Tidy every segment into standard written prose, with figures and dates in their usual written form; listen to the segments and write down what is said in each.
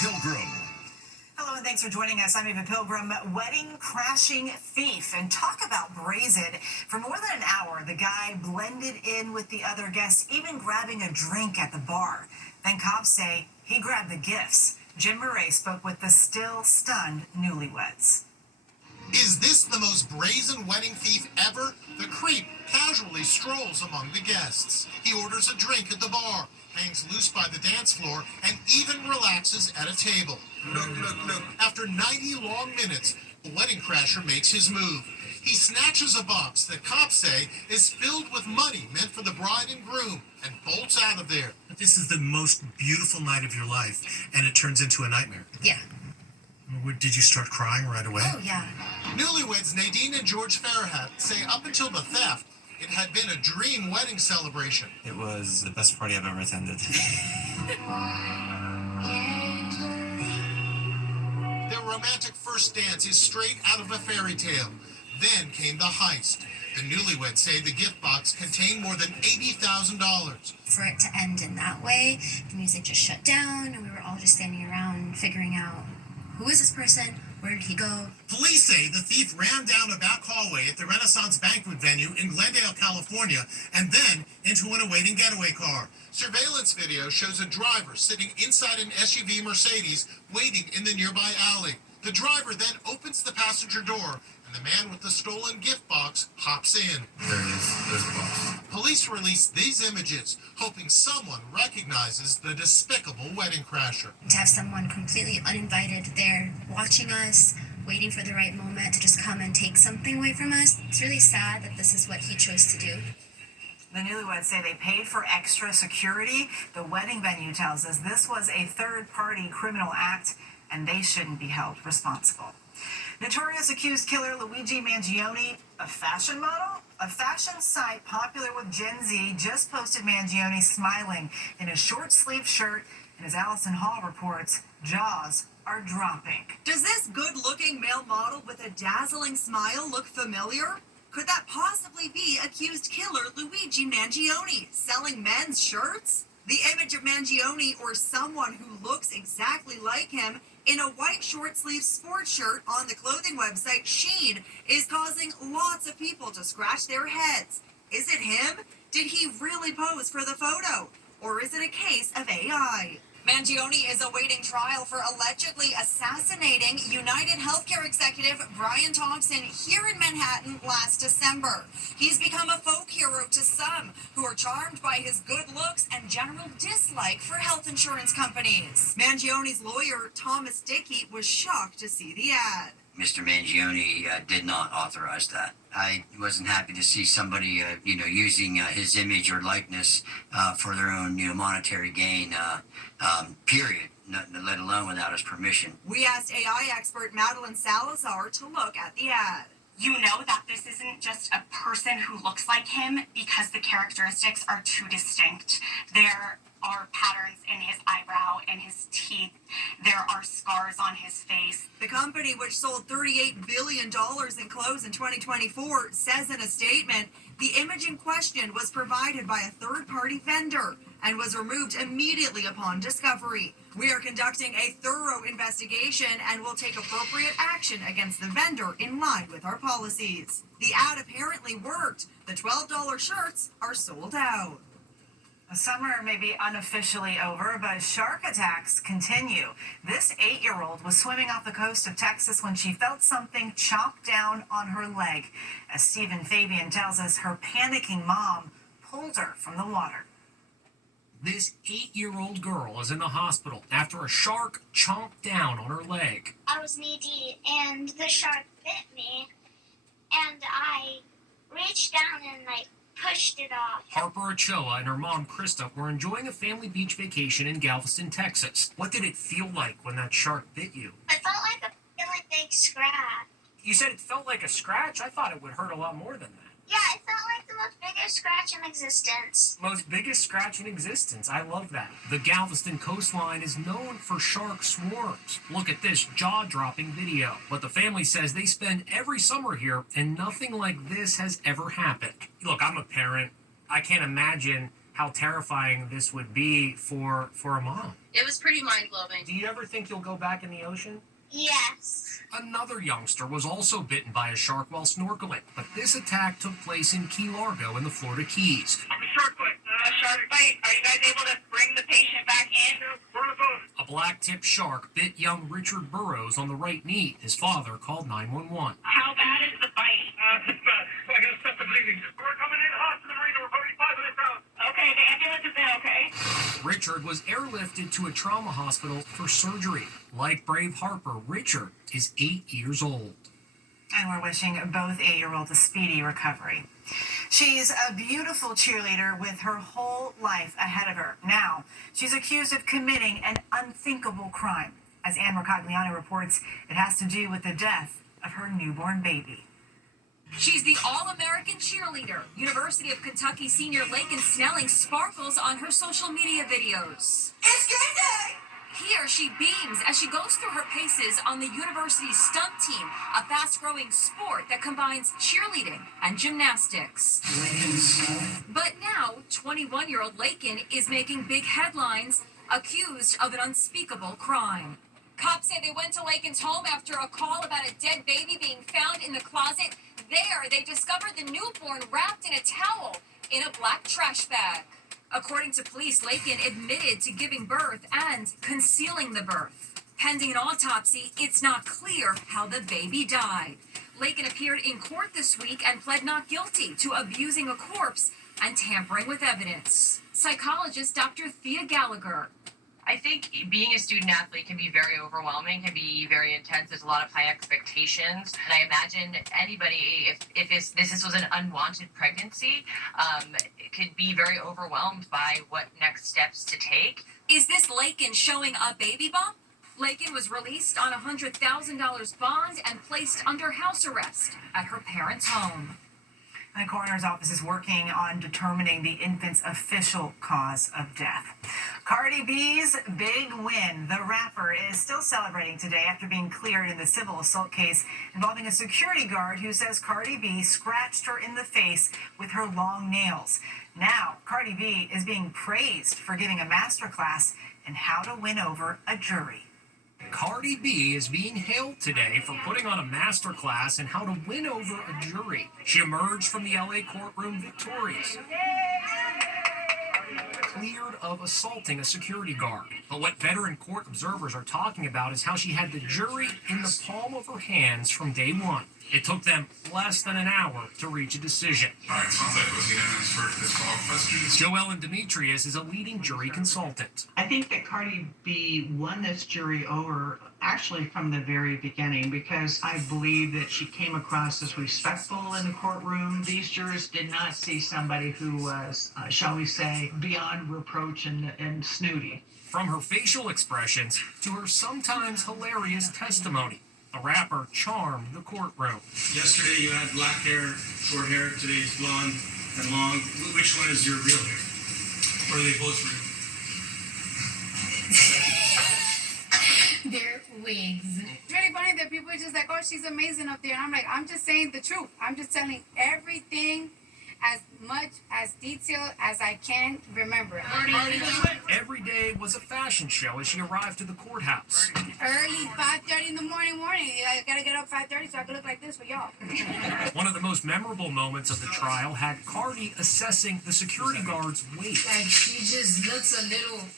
Pilgrim. Hello and thanks for joining us. I'm Eva Pilgrim. Wedding crashing thief. And talk about brazen. For more than an hour, the guy blended in with the other guests, even grabbing a drink at the bar. Then cops say he grabbed the gifts. Jim Murray spoke with the still stunned newlyweds. Is this the most brazen wedding thief ever? The creep casually strolls among the guests. He orders a drink at the bar, hangs loose by the dance floor, and even relaxes at a table. Look. After 90 long minutes, the wedding crasher makes his move. He snatches a box that cops say is filled with money meant for the bride and groom and bolts out of there. This is the most beautiful night of your life, and it turns into a nightmare. Yeah. Did you start crying right away? Oh, yeah. Newlyweds Nadine and George Farrahat say up until the theft, it had been a dream wedding celebration. It was the best party I've ever attended. Their romantic first dance is straight out of a fairy tale. Then came the heist. The newlyweds say the gift box contained more than $80,000. For it to end in that way, the music just shut down, and we were all just standing around figuring out, who is this person? Where did he go? Police say the thief ran down a back hallway at the Renaissance banquet venue in Glendale, California, and then into an awaiting getaway car. Surveillance video shows a driver sitting inside an SUV Mercedes waiting in the nearby alley. The driver then opens the passenger door, and the man with the stolen gift box hops in. There it is. There's the box. Police release these images, hoping someone recognizes the despicable wedding crasher. To have someone completely uninvited there watching us, waiting for the right moment to just come and take something away from us, it's really sad that this is what he chose to do. The newlyweds say they paid for extra security. The wedding venue tells us this was a third-party criminal act, and they shouldn't be held responsible. Notorious accused killer Luigi Mangione, a fashion model? A fashion site popular with Gen Z just posted Mangione smiling in a short-sleeved shirt, and as Allison Hall reports, jaws are dropping. Does this good-looking male model with a dazzling smile look familiar? Could that possibly be accused killer Luigi Mangione selling men's shirts? The image of Mangione or someone who looks exactly like him in a white short-sleeve sports shirt on the clothing website Shein is causing lots of people to scratch their heads. Is it him? Did he really pose for the photo? Or is it a case of AI? Mangione is awaiting trial for allegedly assassinating United Healthcare executive Brian Thompson here in Manhattan last December. He's become a folk hero to some who are charmed by his good looks and general dislike for health insurance companies. Mangione's lawyer, Thomas Dickey, was shocked to see the ad. Mr. Mangione did not authorize that. I wasn't happy to see somebody, using his image or likeness for their own, monetary gain, period, let alone without his permission. We asked AI expert Madeline Salazar to look at the ad. You know that this isn't just a person who looks like him because the characteristics are too distinct. There are patterns in his eyebrow and his teeth. There are scars on his face. The company, which sold $38 billion in clothes in 2024, says in a statement, the image in question was provided by a third-party vendor and was removed immediately upon discovery. We are conducting a thorough investigation and will take appropriate action against the vendor in line with our policies. The ad apparently worked. The $12 shirts are sold out. Summer may be unofficially over, but shark attacks continue. This 8-year-old was swimming off the coast of Texas when she felt something chomp down on her leg. As Stephen Fabian tells us, her panicking mom pulled her from the water. This 8-year-old girl is in the hospital after a shark chomped down on her leg. I was knee-deep, and the shark bit me, and I reached down and, pushed it off. Harper Ochoa and her mom, Krista, were enjoying a family beach vacation in Galveston, Texas. What did it feel like when that shark bit you? It felt like a really big scratch. You said it felt like a scratch? I thought it would hurt a lot more than that. Yeah, it felt like the most biggest scratch in existence. Most biggest scratch in existence. I love that. The Galveston coastline is known for shark swarms. Look at this jaw-dropping video. But the family says they spend every summer here, and nothing like this has ever happened. Look, I'm a parent. I can't imagine how terrifying this would be for a mom. It was pretty mind-blowing. Do you ever think you'll go back in the ocean? Yes. Another youngster was also bitten by a shark while snorkeling, but this attack took place in Key Largo in the Florida Keys. Shark bite. Are you guys able to bring the patient back in? A black-tipped shark bit young Richard Burrows on the right knee. His father called 911. How bad is the bite? It's bad. I gotta stop the bleeding. We're coming in hot to the marina. We're probably 5 minutes out. Okay, the ambulance is in, okay? Richard was airlifted to a trauma hospital for surgery. Like Brave Harper, Richard is 8 years old. And we're wishing both 8-year-olds a speedy recovery. She's a beautiful cheerleader with her whole life ahead of her. Now, she's accused of committing an unthinkable crime. As Anne Mercogliano reports, it has to do with the death of her newborn baby. She's the All-American cheerleader. University of Kentucky senior Lakin Snelling sparkles on her social media videos. It's game day! Here she beams as she goes through her paces on the university's stunt team, a fast-growing sport that combines cheerleading and gymnastics. But now, 21-year-old Lakin is making big headlines, accused of an unspeakable crime. Cops say they went to Lakin's home after a call about a dead baby being found in the closet. There, they discovered the newborn wrapped in a towel in a black trash bag. According to police, Lakin admitted to giving birth and concealing the birth. Pending an autopsy, it's not clear how the baby died. Lakin appeared in court this week and pled not guilty to abusing a corpse and tampering with evidence. Psychologist Dr. Thea Gallagher. I think being a student athlete can be very overwhelming, can be very intense. There's a lot of high expectations. And I imagine anybody, if this was an unwanted pregnancy, could be very overwhelmed by what next steps to take. Is this Lakin showing a baby bump? Lakin was released on a $100,000 bond and placed under house arrest at her parents' home. The coroner's office is working on determining the infant's official cause of death. Cardi B's big win. The rapper is still celebrating today after being cleared in the civil assault case involving a security guard who says Cardi B scratched her in the face with her long nails. Now, Cardi B is being praised for giving a masterclass in how to win over a jury. Cardi B is being hailed today for putting on a masterclass in how to win over a jury. She emerged from the LA courtroom victorious, cleared of assaulting a security guard. But what veteran court observers are talking about is how she had the jury in the palm of her hands from day one. It took them less than an hour to reach a decision. All right, sounds like it was unanimous verdict for all questions. Joellen Demetrius is a leading jury consultant. I think that Cardi B won this jury over actually from the very beginning because I believe that she came across as respectful in the courtroom. These jurors did not see somebody who was, shall we say, beyond reproach and snooty. From her facial expressions to her sometimes hilarious testimony, the rapper charmed the courtroom. Yesterday you had black hair, short hair. Today it's blonde and long. Which one is your real hair? Or are they both real? They're wigs. It's really funny that people are just like, oh, she's amazing up there. And I'm like, I'm just saying the truth. I'm just telling everything as much as detailed as I can remember. Every day was a fashion show as she arrived to the courthouse. Early, 5:30 in the morning. I gotta get up 5:30 so I can look like this for y'all. One of the most memorable moments of the trial had Cardi assessing the security guard's weight. Like, she just looks a little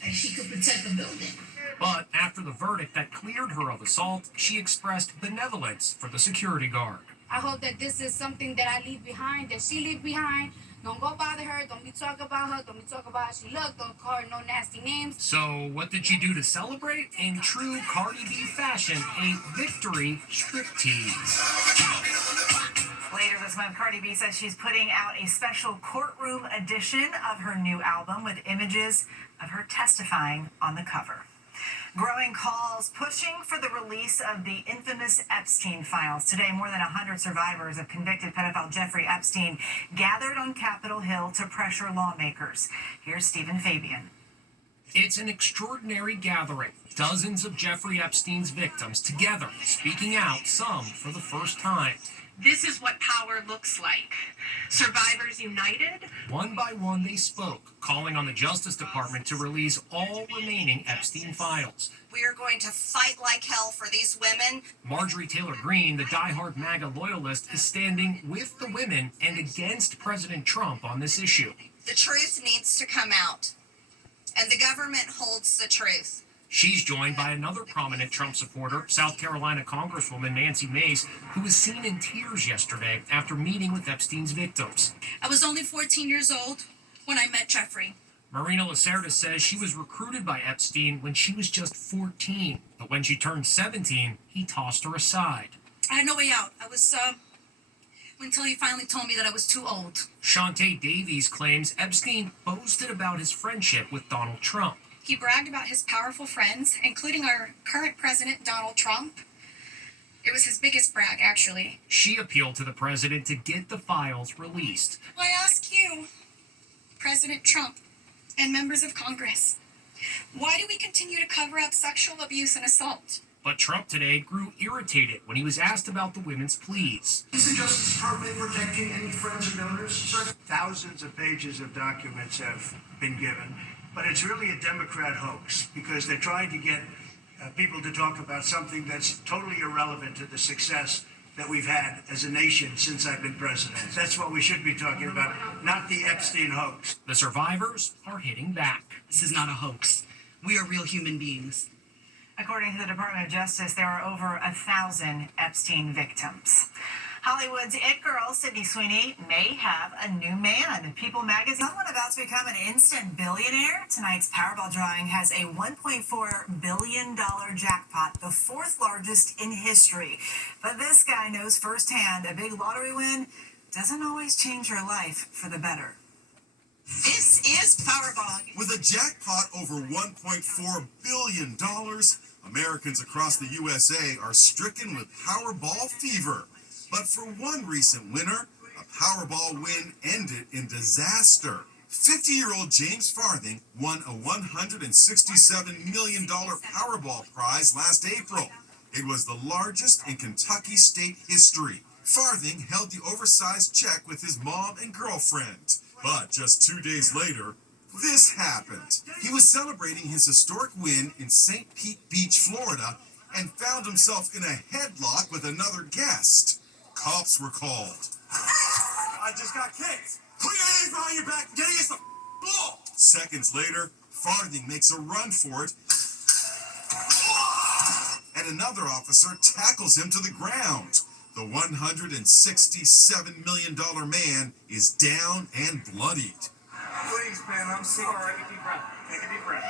like she could protect the building. But after the verdict that cleared her of assault, she expressed benevolence for the security guard. I hope that this is something that I leave behind, that she leave behind. Don't go bother her. Don't be talking about her. Don't be talking about how she look. Don't call her no nasty names. So what did she do to celebrate? In true Cardi B fashion, a victory striptease. Later this month, Cardi B says she's putting out a special courtroom edition of her new album with images of her testifying on the cover. Growing calls pushing for the release of the infamous Epstein files. Today, more than 100 survivors of convicted pedophile Jeffrey Epstein gathered on Capitol Hill to pressure lawmakers. Here's Stephen Fabian. It's an extraordinary gathering. Dozens of Jeffrey Epstein's victims together, speaking out, some for the first time. This is what power looks like. Survivors united. One by one, they spoke, calling on the Justice Department to release all remaining Epstein files. We are going to fight like hell for these women. Marjorie Taylor Greene, the diehard MAGA loyalist, is standing with the women and against President Trump on this issue. The truth needs to come out, and the government holds the truth. She's joined by another prominent Trump supporter, South Carolina Congresswoman Nancy Mace, who was seen in tears yesterday after meeting with Epstein's victims. I was only 14 years old when I met Jeffrey. Marina Lacerda says she was recruited by Epstein when she was just 14, but when she turned 17, he tossed her aside. I had no way out. I was, until he finally told me that I was too old. Shantae Davies claims Epstein boasted about his friendship with Donald Trump. He bragged about his powerful friends, including our current president, Donald Trump. It was his biggest brag, actually. She appealed to the president to get the files released. I ask you, President Trump, and members of Congress, why do we continue to cover up sexual abuse and assault? But Trump today grew irritated when he was asked about the women's pleas. Is the Justice Department protecting any friends or donors, sir? Thousands of pages of documents have been given, but it's really a Democrat hoax because they're trying to get people to talk about something that's totally irrelevant to the success that we've had as a nation since I've been president. That's what we should be talking about, not the Epstein hoax. The survivors are hitting back. This is not a hoax. We are real human beings. According to the Department of Justice, there are over 1,000 Epstein victims. Hollywood's it girl, Sydney Sweeney, may have a new man. People magazine, someone about to become an instant billionaire. Tonight's Powerball drawing has a $1.4 billion jackpot, the fourth largest in history. But this guy knows firsthand a big lottery win doesn't always change your life for the better. This is Powerball. With a jackpot over $1.4 billion, Americans across the USA are stricken with Powerball fever. But for one recent winner, a Powerball win ended in disaster. 50-year-old James Farthing won a $167 million Powerball prize last April. It was the largest in Kentucky state history. Farthing held the oversized check with his mom and girlfriend. But just 2 days later, this happened. He was celebrating his historic win in St. Pete Beach, Florida, and found himself in a headlock with another guest. Cops were called. I just got kicked. Put your hands behind your back and get against the wall. Seconds later, Farthing makes a run for it, and another officer tackles him to the ground. The $167 million man is down and bloodied. Please, man, I'm sorry. Take a deep breath. Take a deep breath.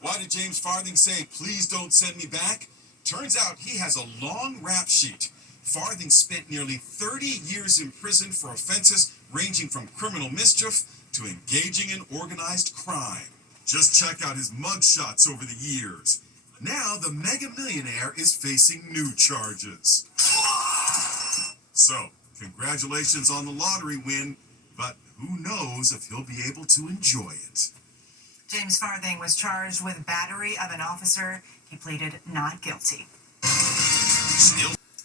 Why did James Farthing say, "Please don't send me back"? Turns out he has a long rap sheet. Farthing spent nearly 30 years in prison for offenses ranging from criminal mischief to engaging in organized crime. Just check out his mugshots over the years. Now the mega millionaire is facing new charges. So, congratulations on the lottery win, but who knows if he'll be able to enjoy it. James Farthing was charged with battery of an officer. He pleaded not guilty.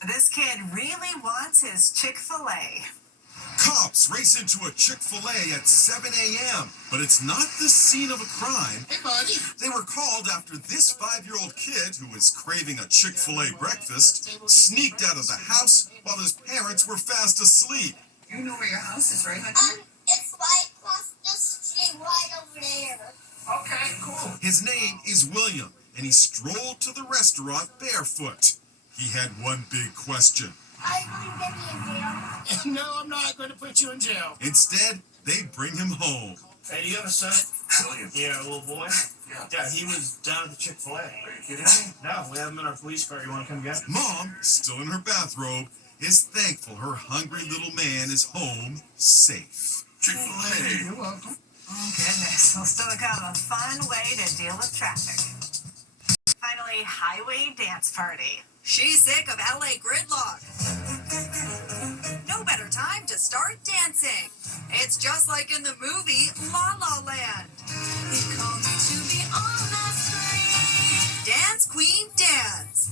This kid really wants his Chick-fil-A. Cops race into a Chick-fil-A at 7 a.m., but it's not the scene of a crime. Hey, buddy. They were called after this 5-year-old kid, who was craving a Chick-fil-A breakfast, sneaked out of the house while his parents were fast asleep. You know where your house is, right, honey? It's right across the street, right over there. Okay, cool. His name is William, and he strolled to the restaurant barefoot. He had one big question. Are you going to get me in jail? No, I'm not going to put you in jail. Instead, they bring him home. Hey, do you have a son? William. Yeah, a little boy? Yeah, he was down at the Chick-fil-A. Are you kidding me? No, we have him in our police car. You want to come get him? Mom, still in her bathrobe, is thankful her hungry little man is home safe. Chick-fil-A. You're welcome. Oh, goodness. Well, still to come, a fun way to deal with traffic. Finally, highway dance party. She's sick of LA gridlock. No better time to start dancing. It's just like in the movie La La Land. Dance Queen Dance.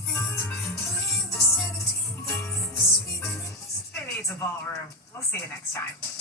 ballroom. We'll see you next time.